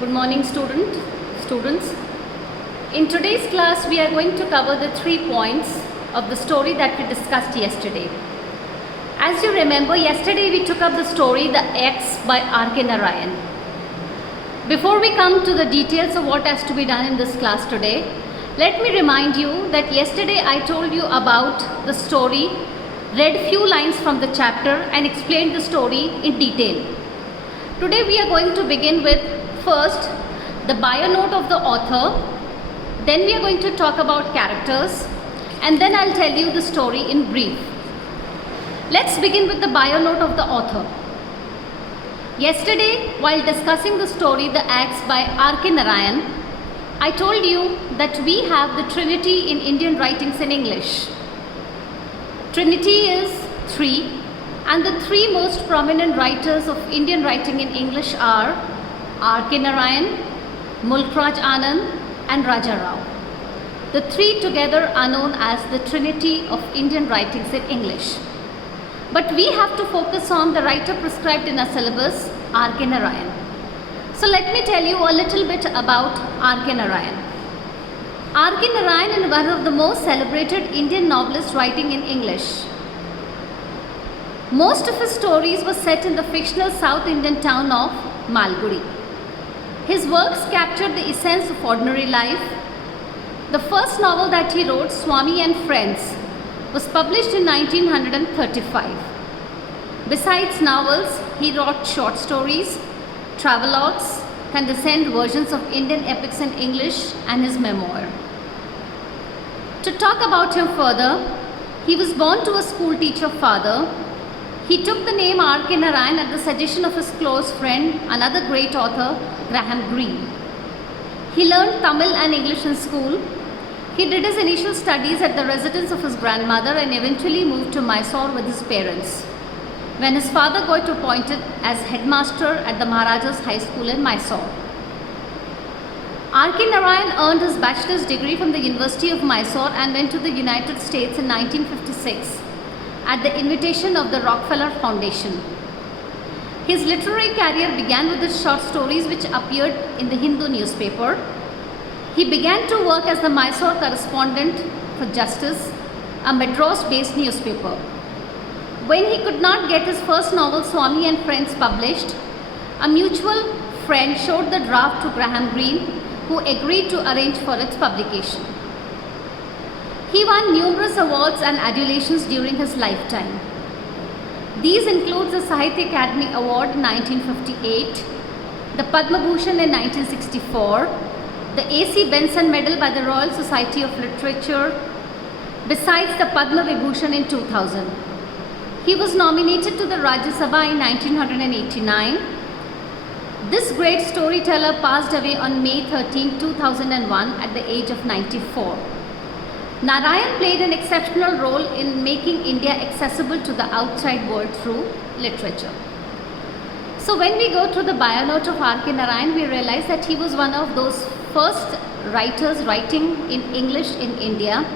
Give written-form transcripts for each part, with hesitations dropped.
Good morning students. In today's class we are going to cover the 3 points of the story that we discussed yesterday. As you remember, yesterday we took up the story The X by R.K. Narayan. Before we come to the details of what has to be done in this class today, let me remind you that yesterday I told you about the story, read few lines from the chapter and explained the story in detail. Today we are going to begin with first the bio note of the author, then we are going to talk about characters, and then I'll tell you the story in brief. Let's begin with the bio note of the author. Yesterday, while discussing the story The Axe by R.K. Narayan, I told you that we have the Trinity in Indian writings in English. Trinity is 3, and the 3 most prominent writers of Indian writing in English are R.K. Narayan, Mulk Raj Anand and Raja Rao. The 3 together are known as the Trinity of Indian writings in English. But we have to focus on the writer prescribed in our syllabus, R.K. Narayan. So let me tell you a little bit about R.K. Narayan. R.K. Narayan is one of the most celebrated Indian novelists writing in English. Most of his stories were set in the fictional South Indian town of Malgudi. His works captured the essence of ordinary life. The first novel that he wrote, Swami and Friends, was published in 1935. Besides novels, he wrote short stories, travelogues, condensed versions of Indian epics in English, and his memoir. To talk about him further, he was born to a school teacher father. He took the name R.K. Narayan at the suggestion of his close friend, another great author, Graham Greene. He learned Tamil and English in school. He did his initial studies at the residence of his grandmother and eventually moved to Mysore with his parents, when his father got appointed as headmaster at the Maharaja's High School in Mysore. R.K. Narayan earned his bachelor's degree from the University of Mysore and went to the United States in 1956 at the invitation of the Rockefeller Foundation. His literary career began with his short stories which appeared in the Hindu newspaper. He began to work as the Mysore correspondent for Justice, a Madras-based newspaper. When he could not get his first novel Swami and Friends published, a mutual friend showed the draft to Graham Greene, who agreed to arrange for its publication. He won numerous awards and adulations during his lifetime. These include the Sahitya Academy Award in 1958, the Padma Bhushan in 1964, the A.C. Benson Medal by the Royal Society of Literature, besides the Padma Vibhushan in 2000. He was nominated to the Rajya Sabha in 1989. This great storyteller passed away on May 13, 2001 at the age of 94. Narayan played an exceptional role in making India accessible to the outside world through literature. So when we go through the bio note of R.K. Narayan, we realize that he was one of those first writers writing in English in India,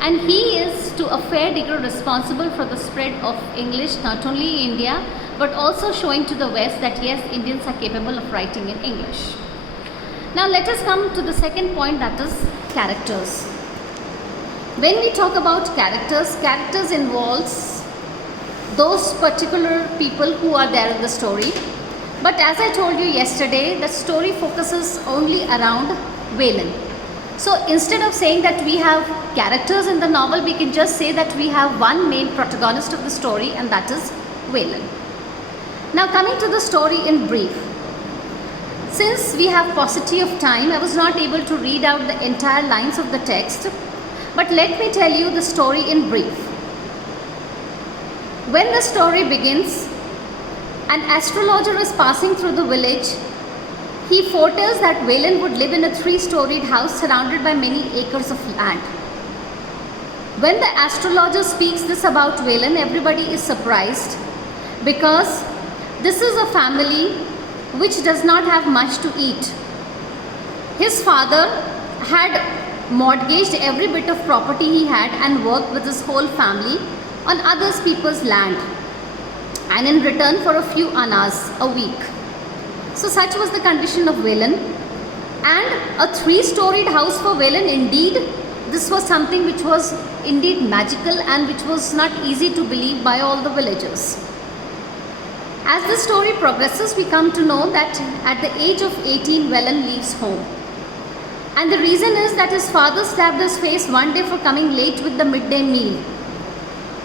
and he is to a fair degree responsible for the spread of English not only in India but also showing to the West that yes, Indians are capable of writing in English. Now let us come to the second point, that is characters. When we talk about characters involves those particular people who are there in the story. But as I told you yesterday, the story focuses only around Velen. So instead of saying that we have characters in the novel, we can just say that we have one main protagonist of the story, and that is Velen. Now coming to the story in brief. Since we have paucity of time, I was not able to read out the entire lines of the text. But let me tell you the story in brief. When the story begins, an astrologer is passing through the village. He foretells that Velen would live in a 3-storied house surrounded by many acres of land. When the astrologer speaks this about Velen, everybody is surprised because this is a family which does not have much to eat. His father had mortgaged every bit of property he had and worked with his whole family on others people's land, and in return for a few annas a week. So such was the condition of Velen. And a 3-storied house for Velen, indeed, this was something which was indeed magical and which was not easy to believe by all the villagers. As the story progresses, we come to know that at the age of 18, Velen leaves home. And the reason is that his father slapped his face one day for coming late with the midday meal.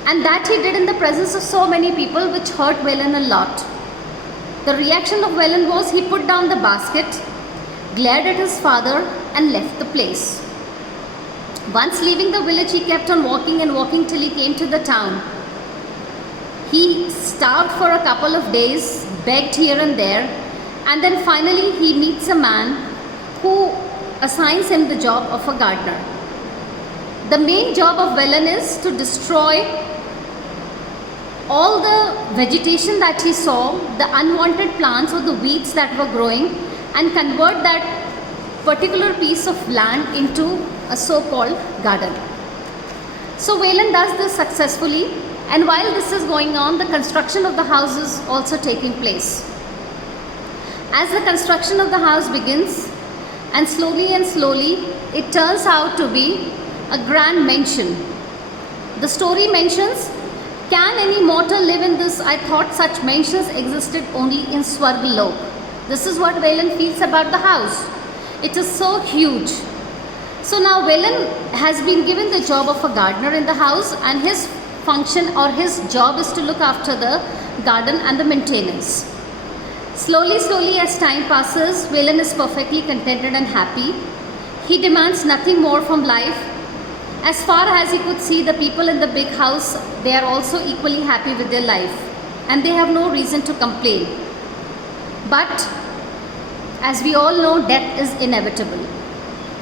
And that he did in the presence of so many people, which hurt Velen a lot. The reaction of Velen was he put down the basket, glared at his father and left the place. Once leaving the village, he kept on walking and walking till he came to the town. He starved for a couple of days, begged here and there, and then finally he meets a man who assigns him the job of a gardener. The main job of Velen is to destroy all the vegetation that he saw, the unwanted plants or the weeds that were growing, and convert that particular piece of land into a so-called garden. So Velen does this successfully, and while this is going on, the construction of the house is also taking place. As the construction of the house begins, and slowly it turns out to be a grand mansion. The story mentions, can any mortal live in this? I thought such mansions existed only in Swargalok. This is what Velen feels about the house. It is so huge. So now Velen has been given the job of a gardener in the house, and his function or his job is to look after the garden and the maintenance. Slowly as time passes, Velen is perfectly contented and happy. He demands nothing more from life. As far as he could see, the people in the big house, they are also equally happy with their life, and they have no reason to complain. But as we all know, death is inevitable.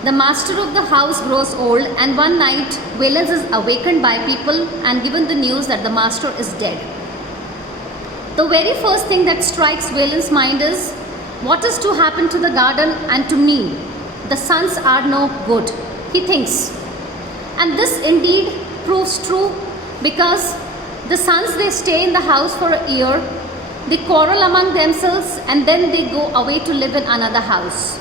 The master of the house grows old, and one night Velen is awakened by people and given the news that the master is dead. The very first thing that strikes Velen's mind is, what is to happen to the garden and to me? The sons are no good, he thinks. And this indeed proves true, because the sons, they stay in the house for a year, they quarrel among themselves, and then they go away to live in another house.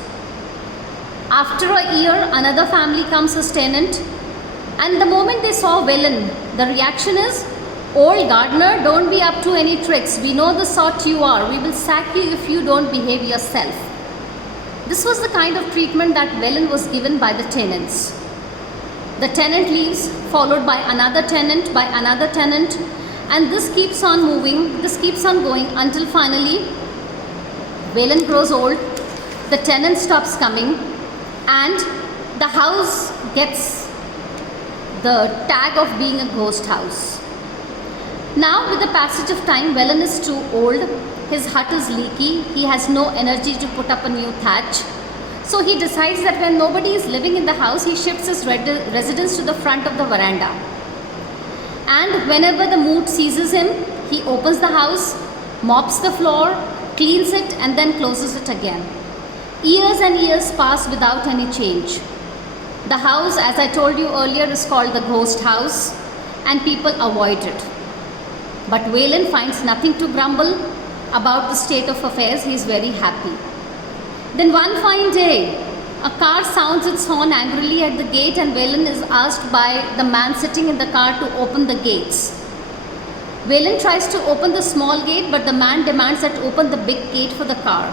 After a year, another family comes as tenant, and the moment they saw Velen, the reaction is, old gardener, don't be up to any tricks. We know the sort you are. We will sack you if you don't behave yourself. This was the kind of treatment that Velen was given by the tenants. The tenant leaves, followed by another tenant, and this keeps on moving, this keeps on going until finally Velen grows old, the tenant stops coming, and the house gets the tag of being a ghost house. Now with the passage of time, Velen is too old, his hut is leaky, he has no energy to put up a new thatch. So he decides that when nobody is living in the house, he shifts his residence to the front of the veranda. And whenever the mood seizes him, he opens the house, mops the floor, cleans it, and then closes it again. Years and years pass without any change. The house, as I told you earlier, is called the ghost house, and people avoid it. But Velen finds nothing to grumble about the state of affairs. He is very happy. Then one fine day, a car sounds its horn angrily at the gate, and Velen is asked by the man sitting in the car to open the gates. Velen tries to open the small gate, but the man demands that open the big gate for the car.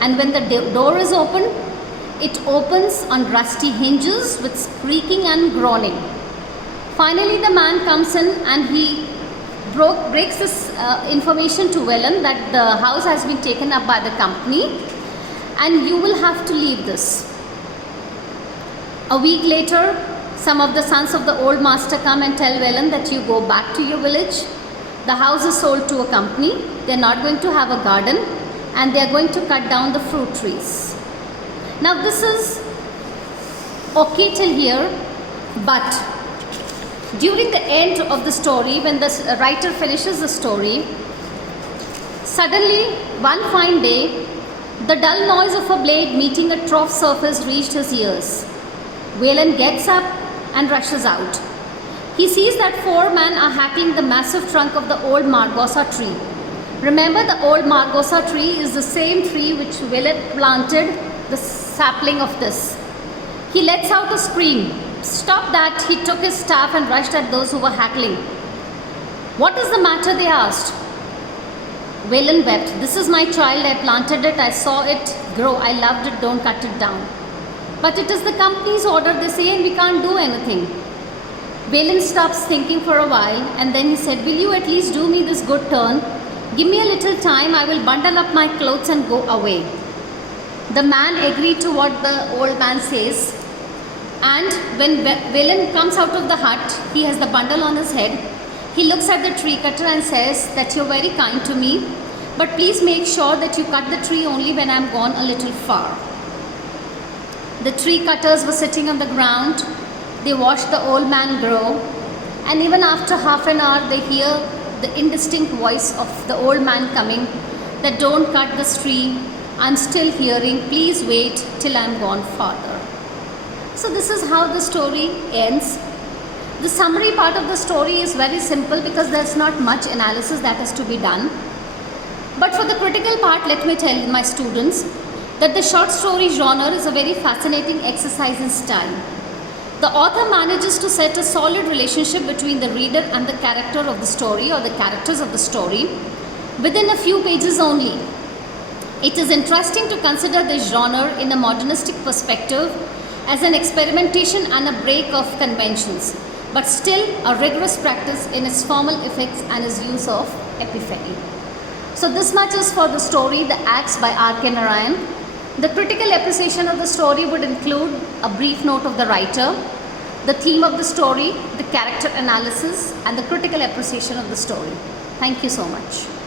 And when the door is opened, it opens on rusty hinges with squeaking and groaning. Finally, the man comes in and he breaks this information to Velen that the house has been taken up by the company, and you will have to leave this. A week later, some of the sons of the old master come and tell Velen that you go back to your village. The house is sold to a company. They are not going to have a garden, and they are going to cut down the fruit trees. Now this is okay till here, but during the end of the story, when the writer finishes the story, suddenly one fine day, the dull noise of a blade meeting a trough surface reached his ears. Velen gets up and rushes out. He sees that 4 men are hackling the massive trunk of the old Margosa tree. Remember, the old Margosa tree is the same tree which Willett planted, the sapling of this. He lets out a scream. Stop that! He took his staff and rushed at those who were haggling. What is the matter? They asked. Valen wept. This is my child. I planted it. I saw it grow. I loved it. Don't cut it down. But it is the company's order, they say, and we can't do anything. Valen stops thinking for a while, and then he said, will you at least do me this good turn? Give me a little time. I will bundle up my clothes and go away. The man agreed to what the old man says. And when Valen comes out of the hut, he has the bundle on his head. He looks at the tree cutter and says that you're very kind to me, but please make sure that you cut the tree only when I'm gone a little far. The tree cutters were sitting on the ground. They watched the old man grow, and even after half an hour they hear the indistinct voice of the old man coming that don't cut this tree. I'm still hearing, please wait till I'm gone farther. So this is how the story ends. The summary part of the story is very simple because there's not much analysis that has to be done. But for the critical part, let me tell my students that the short story genre is a very fascinating exercise in style. The author manages to set a solid relationship between the reader and the character of the story or the characters of the story within a few pages only. It is interesting to consider this genre in a modernistic perspective as an experimentation and a break of conventions, but still a rigorous practice in its formal effects and its use of epiphany. So this much is for the story, The Axe by R.K. Narayan. The critical appreciation of the story would include a brief note of the writer, the theme of the story, the character analysis, and the critical appreciation of the story. Thank you so much.